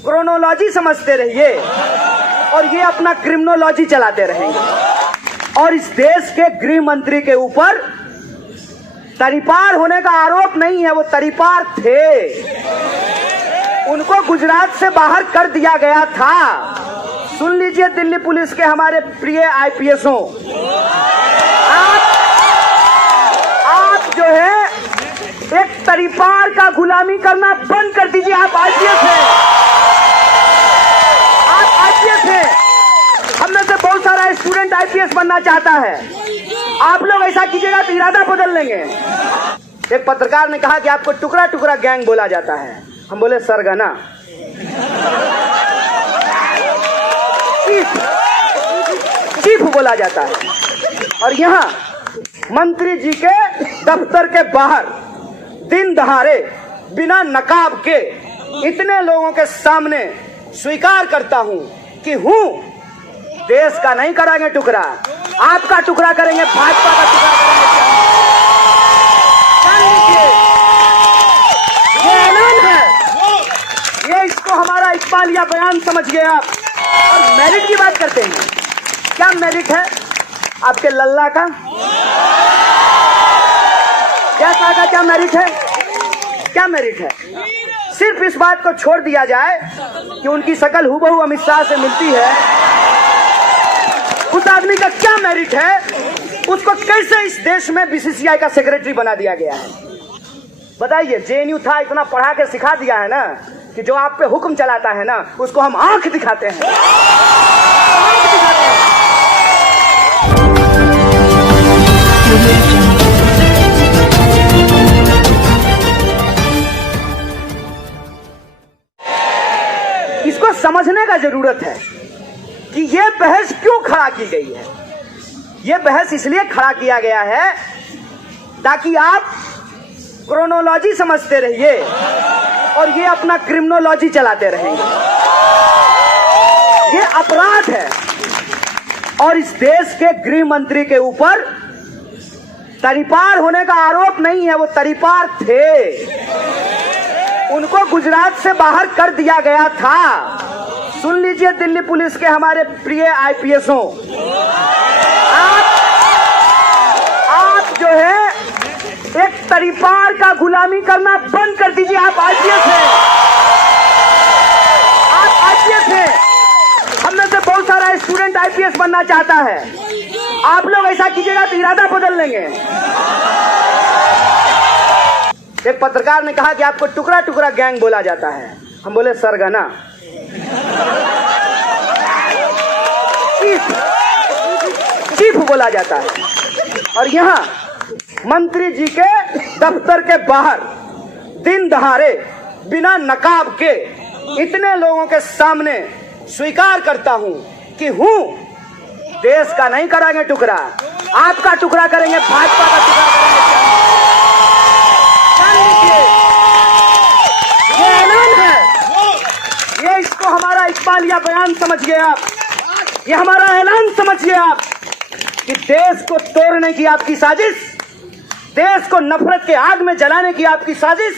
Chronology समझते रहिए और ये अपना क्रिमिनोलॉजी चलाते रहेंगे। और इस देश के गृह मंत्री के ऊपर तरीपार होने का आरोप नहीं है, वो तरीपार थे, उनको गुजरात से बाहर कर दिया गया था। सुन लीजिए दिल्ली पुलिस के हमारे प्रिय आईपीएसओं, आप जो है एक तरीपार का गुलामी करना बंद कर दीजिए। आप आईपीएस हैं, आप आईपीएस हैं। हम में से बहुत सारा स्टूडेंट आईपीएस बनना चाहता है। आप लोग ऐसा कीजिएगा तो इरादा बदल लेंगे। एक पत्रकार ने कहा कि आपको टुकड़ा टुकड़ा गैंग बोला जाता है। हम बोले सरगना, चीफ बोला जाता है। और यहाँ मंत्री जी के दफ्तर के बाहर दिन दहाड़े बिना नकाब के इतने लोगों के सामने स्वीकार करता हूं कि हूं देश का नहीं कराएंगे टुकड़ा, आपका टुकड़ा करेंगे, भाजपा का टुकड़ा करेंगे। ये ऐलान है, ये इसको हमारा इकबालिया बयान समझिए आप। और मेरिट की बात करते हैं, क्या मेरिट है आपके लल्ला का? क्या मेरिट है? क्या मेरिट है? सिर्फ इस बात को छोड़ दिया जाए कि उनकी शकल हूबहू अमित शाह से मिलती है, उस आदमी का क्या मेरिट है? उसको कैसे इस देश में बीसीसीआई का सेक्रेटरी बना दिया गया है? बताइए, जेएनयू था, इतना पढ़ा के सिखा दिया है ना कि जो आप पे हुक्म चलाता है ना उसको हम आंख दिखाते हैं, आंख दिखाते हैं। इसको समझने का जरूरत है कि ये बहस क्यों खड़ा की गई है। ये बहस इसलिए खड़ा किया गया है ताकि आप क्रोनोलॉजी समझते रहिए और ये अपना क्रिमिनोलॉजी चलाते रहेंगे। ये अपराध है। और इस देश के गृह मंत्री के ऊपर तरीपार होने का आरोप नहीं है, वो तरीपार थे, उनको गुजरात से बाहर कर दिया गया था। सुन लीजिए दिल्ली पुलिस के हमारे प्रिय आईपीएसओं, आप जो है एक तरीपार का गुलामी करना बंद कर दीजिए। आप आईपीएस हैं, आप आईपीएस हैं। हम में से बहुत सारा स्टूडेंट आईपीएस बनना चाहता है। आप लोग ऐसा कीजिएगा तो इरादा बदल लेंगे। एक पत्रकार ने कहा कि आपको टुकड़ा टुकड़ा गैंग बोला जाता है। हम बोले सरगना, चीफ बोला जाता है। और यहाँ मंत्री जी के दफ्तर के बाहर दिन दहाड़े बिना नकाब के इतने लोगों के सामने स्वीकार करता हूं कि हूं देश का नहीं कराएंगे टुकड़ा, आपका टुकड़ा करेंगे, भाजपा का टुकड़ा करेंगे। ये ऐलान है, ये इसको हमारा इकबालिया बयान समझिए आप। ये हमारा ऐलान समझिए आप कि देश को तोड़ने की आपकी साजिश, देश को नफरत के आग में जलाने की आपकी साजिश,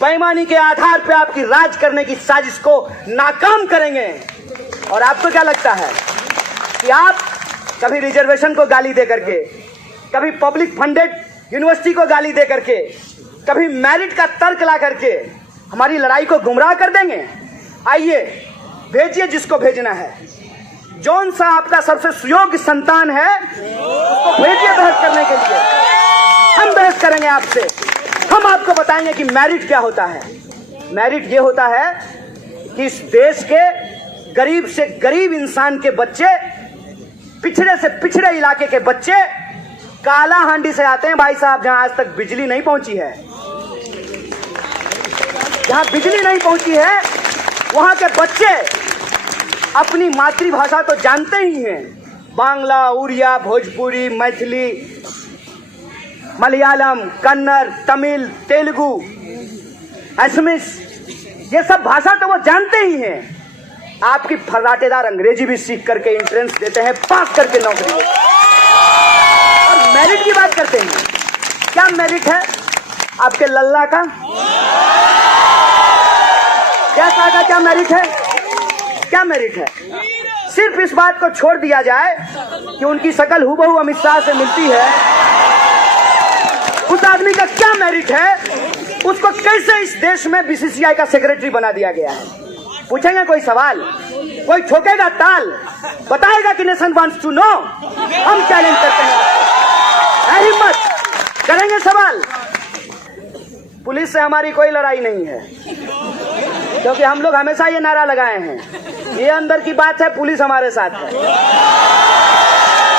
बेईमानी के आधार पे आपकी राज करने की साजिश को नाकाम करेंगे। और आपको क्या लगता है कि आप कभी रिजर्वेशन को गाली दे करके, कभी पब्लिक फंडेड यूनिवर्सिटी को गाली दे करके, कभी मेरिट का तर्क ला करके हमारी लड़ाई को गुमराह कर देंगे? आइए, भेजिए जिसको भेजना है। जौन सा आपका सबसे सुयोग्य संतान है उसको भेजिए बहस करने के लिए। हम बहस करेंगे आपसे, हम आपको बताएंगे कि मेरिट क्या होता है। मेरिट ये होता है कि इस देश के गरीब से गरीब इंसान के बच्चे, पिछड़े से पिछड़े इलाके के बच्चे काला हांडी से आते हैं भाई साहब, जहां आज तक बिजली नहीं पहुंची है, जहां बिजली नहीं पहुंची है वहां के बच्चे अपनी मातृभाषा तो जानते ही हैं, बांग्ला, उड़िया, भोजपुरी, मैथिली, मलयालम, कन्नड़, तमिल, तेलुगु, असमीस, ये सब भाषा तो वो जानते ही हैं। आपकी फर्राटेदार अंग्रेजी भी सीख करके एंट्रेंस देते हैं, पास करके नौकरी। और मेरिट की बात करते हैं, क्या मेरिट है आपके लल्ला का? का क्या मेरिट है? क्या मेरिट है? सिर्फ इस बात को छोड़ दिया जाए कि उनकी शक्ल हूबहू अमित शाह से मिलती है, उस आदमी का क्या मेरिट है? उसको कैसे इस देश में बीसीसीआई का सेक्रेटरी बना दिया गया है? पूछेंगे कोई सवाल? कोई ठोकेगा ताल? बताएगा कि नेशन वांट्स टू नो? हम चैलेंज करते हैं, हिम्मत करेंगे सवाल। पुलिस से हमारी कोई लड़ाई नहीं है, क्योंकि हम लोग हमेशा ये नारा लगाए हैं, ये अंदर की बात है, पुलिस हमारे साथ है।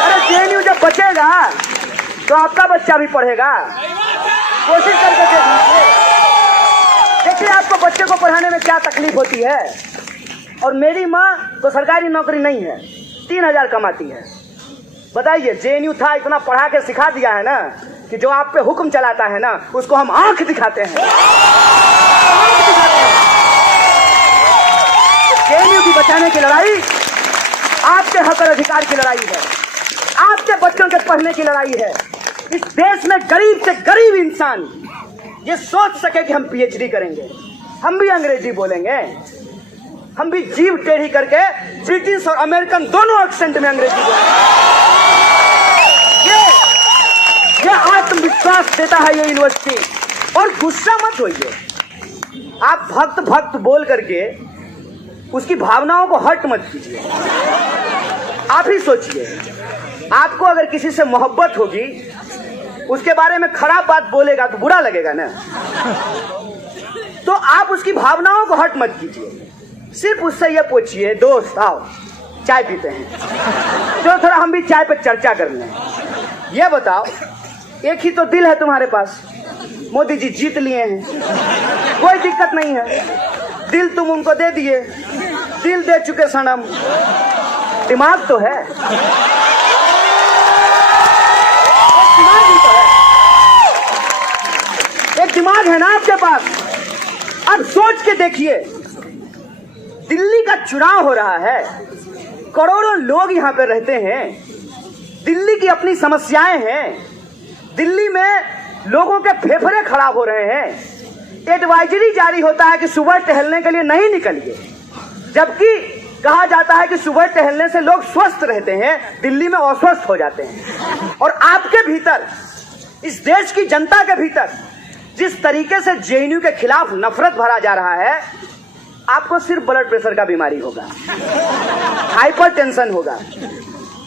अरे जेएनयू जब बचेगा तो आपका बच्चा भी पढ़ेगा। कोशिश करके देखिए आपको बच्चे को पढ़ाने में क्या तकलीफ होती है। और मेरी माँ तो सरकारी नौकरी नहीं है, 3000 कमाती है। बताइए, जेएनयू था, इतना पढ़ा के सिखा दिया है ना कि जो आप पे हुक्म चलाता है ना, उसको हम आंख दिखाते हैं। जेएनयू की बचाने की लड़ाई आपके हक और अधिकार की लड़ाई है, आपके बच्चों के पढ़ने की लड़ाई है। इस देश में गरीब से गरीब इंसान ये सोच सके कि हम पीएचडी करेंगे, हम भी अंग्रेजी बोलेंगे, हम भी जीभ टेढ़ी करके ब्रिटिश और अमेरिकन दोनों एक्सेंट में अंग्रेजी बोलेंगे। ये आत्मविश्वास देता है ये यूनिवर्सिटी। और गुस्सा मत होइए, आप भक्त भक्त बोल करके उसकी भावनाओं को हर्ट मत कीजिए। आप ही सोचिए, आपको अगर किसी से मोहब्बत होगी, उसके बारे में खराब बात बोलेगा तो बुरा लगेगा ना। तो आप उसकी भावनाओं को हर्ट मत कीजिए, सिर्फ उससे ये पूछिए, दोस्त आओ चाय पीते हैं, तो थोड़ा हम भी चाय पे चर्चा कर लें। ये बताओ, एक ही तो दिल है तुम्हारे पास, मोदी जी जीत लिए हैं, कोई दिक्कत नहीं है, दिल तुम उनको दे दिए, दिल दे चुके सनम, दिमाग तो है, एक दिमाग है ना आपके पास। अब सोच के देखिए, दिल्ली का चुनाव हो रहा है, करोड़ों लोग यहाँ पे रहते हैं, दिल्ली की अपनी समस्याएं हैं, दिल्ली में लोगों के फेफड़े खराब हो रहे हैं, एडवाइजरी जारी होता है कि सुबह टहलने के लिए नहीं निकलिए, जबकि कहा जाता है कि सुबह टहलने से लोग स्वस्थ रहते हैं, दिल्ली में अस्वस्थ हो जाते हैं। और आपके भीतर, इस देश की जनता के भीतर जिस तरीके से जेएनयू के खिलाफ नफरत भरा जा रहा है, आपको सिर्फ ब्लड प्रेशर का बीमारी होगा, हाइपरटेंशन होगा,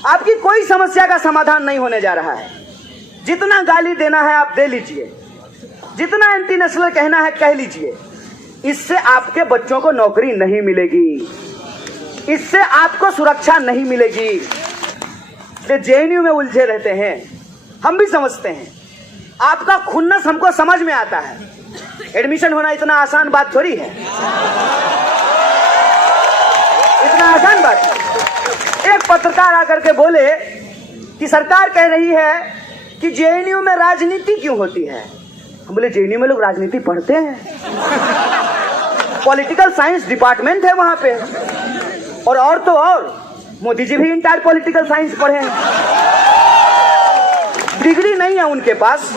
आपकी कोई समस्या का समाधान नहीं होने जा रहा है। जितना गाली देना है आप दे लीजिए, जितना एंटी नेशनल कहना है कह लीजिए, इससे आपके बच्चों को नौकरी नहीं मिलेगी, इससे आपको सुरक्षा नहीं मिलेगी। ये जेएनयू में उलझे रहते हैं, हम भी समझते हैं, आपका खुन्नस हमको समझ में आता है। एडमिशन होना इतना आसान बात थोड़ी है, इतना आसान बात है। एक पत्रकार आकर के बोले कि सरकार कह रही है कि जेएनयू में राजनीति क्यों होती है। हम बोले जेएनयू में लोग राजनीति पढ़ते हैं, पॉलिटिकल साइंस डिपार्टमेंट है वहां पे, और तो और मोदी जी भी इंटायर पॉलिटिकल साइंस पढ़े हैं। डिग्री नहीं है उनके पास,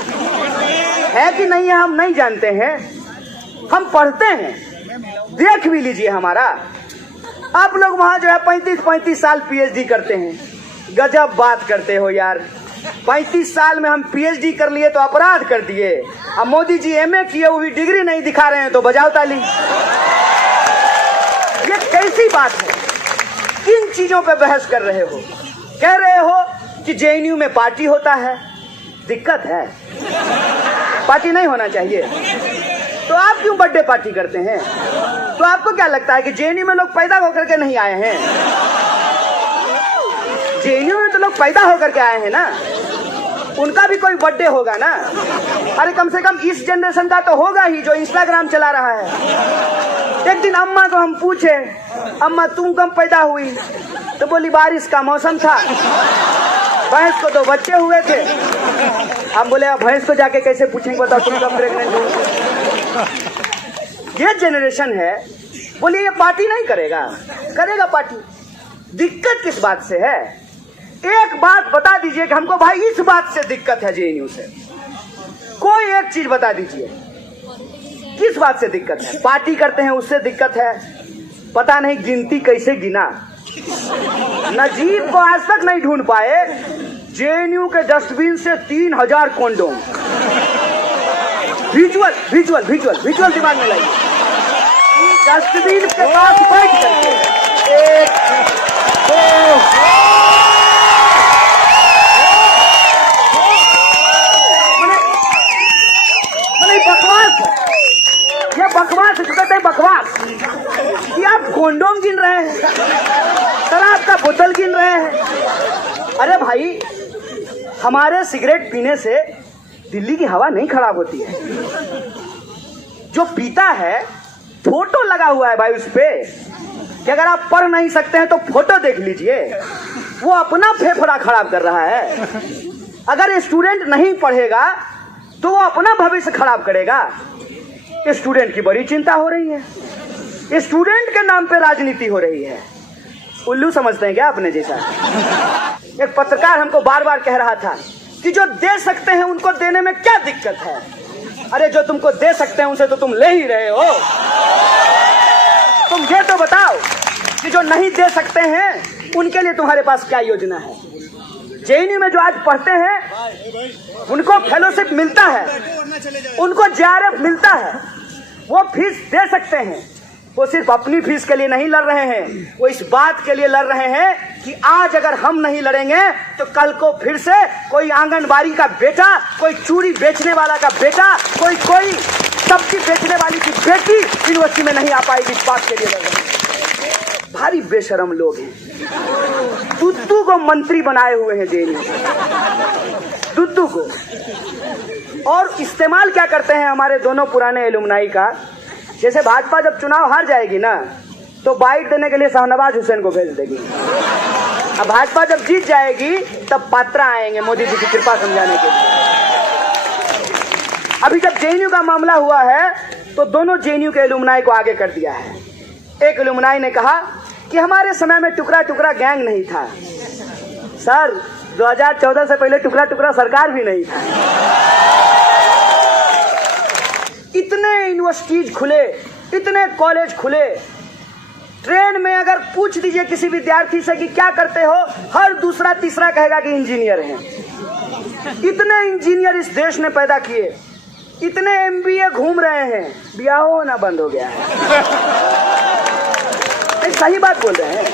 है कि नहीं है हम नहीं जानते हैं, हम पढ़ते हैं, देख भी लीजिए हमारा। आप लोग वहां जो है 35-35 साल पीएचडी करते हैं, गजब बात करते हो यार। 35 साल में हम पीएचडी कर लिए तो अपराध कर दिए, अब मोदी जी एमए किए वो भी डिग्री नहीं दिखा रहे हैं तो बजाओ ताली। ये कैसी बात है? किन चीजों पे बहस कर रहे हो? कह रहे हो कि जेएनयू में पार्टी होता है, दिक्कत है, पार्टी नहीं होना चाहिए, तो आप क्यों बर्थडे पार्टी करते हैं? तो आपको क्या लगता है कि जेएनयू में लोग पैदा होकर के नहीं आए हैं? जेएनयू में तो लोग पैदा होकर के आए हैं ना, उनका भी कोई बर्थडे होगा ना। अरे कम से कम इस जनरेशन का तो होगा ही जो इंस्टाग्राम चला रहा है। एक दिन अम्मा को हम पूछे, अम्मा तुम कब पैदा हुई? तो बोली बारिश का मौसम था, भैंस को 2 बच्चे हुए थे। हम बोले अब भैंस को जाके कैसे पूछेंगे, बताओ तुम कब प्रेग्नेंट हो? ये जनरेशन है, बोलिए ये पार्टी नहीं करेगा, करेगा पार्टी। दिक्कत किस बात से है? एक बात बता दीजिए कि हमको भाई इस बात से दिक्कत है जेएनयू से, कोई एक चीज बता दीजिए किस बात से दिक्कत है? पार्टी करते हैं उससे दिक्कत है, पता नहीं गिनती कैसे गिना। नजीब को आज तक नहीं ढूंढ पाए। जेएनयू के डस्टबिन से 3000 condom. Visual visual visual visual दिमाग में लाइए। डस्टबिन के पास बैठ करके 1 2 बकवास है, ये बकवास है, कहते हैं बकवास। कि आप कॉन्डोम गिन रहे हैं, शराब का बोतल गिन रहे हैं। अरे भाई, हमारे सिगरेट पीने से दिल्ली की हवा नहीं खराब होती है। जो पीता है, फोटो लगा हुआ है भाई उस पे, कि अगर आप पढ़ नहीं सकते हैं तो फोटो देख लीजिए। वो अपना फेफड़ा खराब कर रहा है। अगर स्टूडेंट नहीं पढ़ेगा तो वो अपना भविष्य खराब करेगा। स्टूडेंट की बड़ी चिंता हो रही है। स्टूडेंट के नाम पे राजनीति हो रही है। उल्लू समझते हैं क्या अपने जैसा? एक पत्रकार हमको बार बार कह रहा था कि जो दे सकते हैं उनको देने में क्या दिक्कत है? अरे जो तुमको दे सकते हैं उनसे तो तुम ले ही रहे हो। तुम ये तो बताओ कि जो नहीं दे सकते हैं उनके लिए तुम्हारे पास क्या योजना है? जेएनयू में जो आज पढ़ते हैं उनको फेलोशिप मिलता है, उनको जेआरएफ मिलता है, वो फीस दे सकते हैं। वो सिर्फ अपनी फीस के लिए नहीं लड़ रहे हैं, वो इस बात के लिए लड़ रहे हैं कि आज अगर हम नहीं लड़ेंगे तो कल को फिर से कोई आंगनबाड़ी का बेटा, कोई चूड़ी बेचने वाला का बेटा, कोई सब्जी बेचने वाली की बेटी यूनिवर्सिटी में नहीं आ पाएगी। इस बात के लिए लड़ रहे हैं। भारी बेशरम लोग हैं। दुद्दू को मंत्री बनाए हुए हैं जेएनयू, दुद्दू को। और इस्तेमाल क्या करते हैं हमारे दोनों पुराने एलुमनाई का? जैसे भाजपा जब चुनाव हार जाएगी ना तो बाइट देने के लिए शाहनवाज हुसैन को भेज देगी। अब भाजपा जब जीत जाएगी तब पात्रा आएंगे मोदी जी की कृपा समझाने के लिए। अभी जब जेएनयू का मामला हुआ है तो दोनों जेएनयू के एलुमनाई को आगे कर दिया है। एक एलुमनाई ने कहा कि हमारे समय में टुकड़ा टुकड़ा गैंग नहीं था। सर, 2014 से पहले टुकड़ा टुकड़ा सरकार भी नहीं था। इतने यूनिवर्सिटीज खुले, इतने कॉलेज खुले। ट्रेन में अगर पूछ दीजिए किसी विद्यार्थी से कि क्या करते हो, हर दूसरा तीसरा कहेगा कि इंजीनियर हैं। इतने इंजीनियर इस देश ने पैदा किए, इतने एमबीए घूम रहे हैं, ब्याह होना बंद हो गया है। सही बात बोल रहे हैं।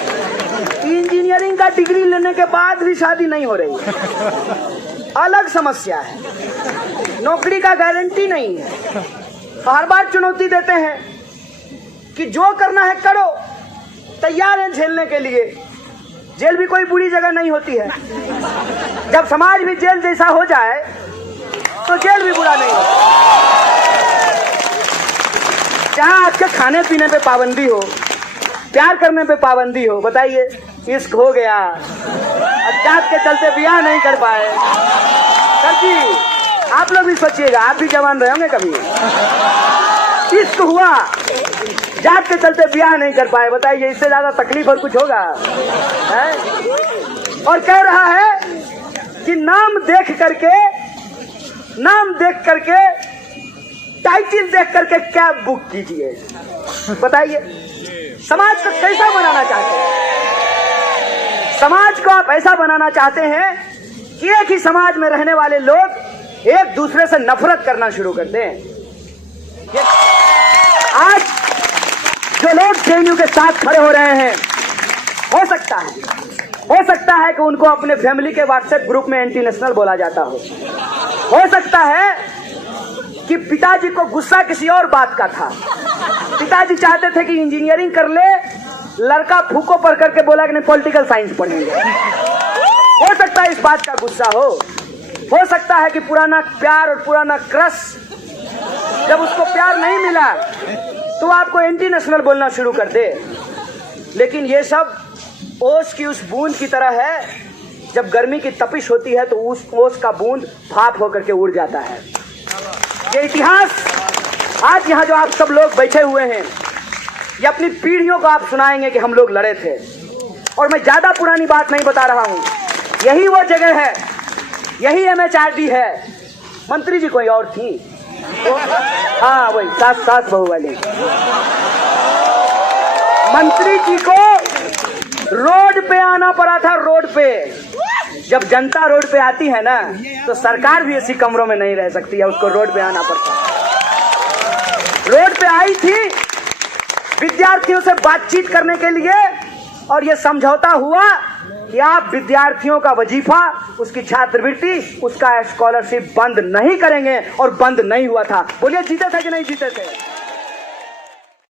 इंजीनियरिंग का डिग्री लेने के बाद भी शादी नहीं हो रही है, अलग समस्या है। नौकरी का गारंटी नहीं है। हर बार चुनौती देते हैं कि जो करना है करो, तैयार हैं झेलने के लिए। जेल भी कोई बुरी जगह नहीं होती है। जब समाज भी जेल जैसा हो जाए तो जेल भी बुरा नहीं होता। जहां आपके खाने पीने पे पाबंदी हो, प्यार करने पे पाबंदी हो, बताइए, इश्क हो गया, अज्ञात के चलते ब्याह नहीं कर पाए। सर जी, आप लोग भी सोचिएगा, आप भी जवान रहे होंगे कभी। इश्क हुआ, जात के चलते ब्याह नहीं कर पाए, बताइए इससे ज्यादा तकलीफ और कुछ होगा है? और कह रहा है कि नाम देख करके टाइटल देख करके कैब बुक कीजिए। बताइए समाज को कैसा बनाना चाहते हैं? समाज को आप ऐसा बनाना चाहते हैं कि एक ही समाज में रहने वाले लोग एक दूसरे से नफरत करना शुरू कर दें। आज जो लोग जेएनयू के साथ खड़े हो रहे हैं, हो सकता है कि उनको अपने फैमिली के व्हाट्सएप ग्रुप में एंटी नेशनल बोला जाता हो सकता है कि पिताजी को गुस्सा किसी और बात का था। पिताजी चाहते थे कि इंजीनियरिंग कर ले, लड़का फूको पढ़ करके बोला कि नहीं पॉलिटिकल साइंस पढ़ेंगे। हो सकता है इस बात का गुस्सा हो सकता है कि पुराना प्यार और पुराना क्रश, जब उसको प्यार नहीं मिला तो आपको एंटी नेशनल बोलना शुरू कर दे। लेकिन ये सब ओस की उस बूंद की तरह है, जब गर्मी की तपिश होती है तो उस ओस का बूंद भाप होकर के उड़ जाता है। ये इतिहास आज यहाँ जो आप सब लोग बैठे हुए हैं, ये अपनी पीढ़ियों को आप सुनाएंगे कि हम लोग लड़े थे। और मैं ज्यादा पुरानी बात नहीं बता रहा हूँ, यही वो जगह है, यही एमएचआरडी है। मंत्री जी कोई और थी, हाँ वही सास बहू वाली। मंत्री जी को रोड पे आना पड़ा था, रोड पे। जब जनता रोड पे आती है ना तो सरकार भी ऐसी कमरों में नहीं रह सकती है, उसको रोड पे आना पड़ता है। रोड पे आई थी विद्यार्थियों से बातचीत करने के लिए, और ये समझौता हुआ कि आप विद्यार्थियों का वजीफा, उसकी छात्रवृत्ति, उसका स्कॉलरशिप बंद नहीं करेंगे, और बंद नहीं हुआ था। बोलिए जीते थे कि नहीं जीते थे?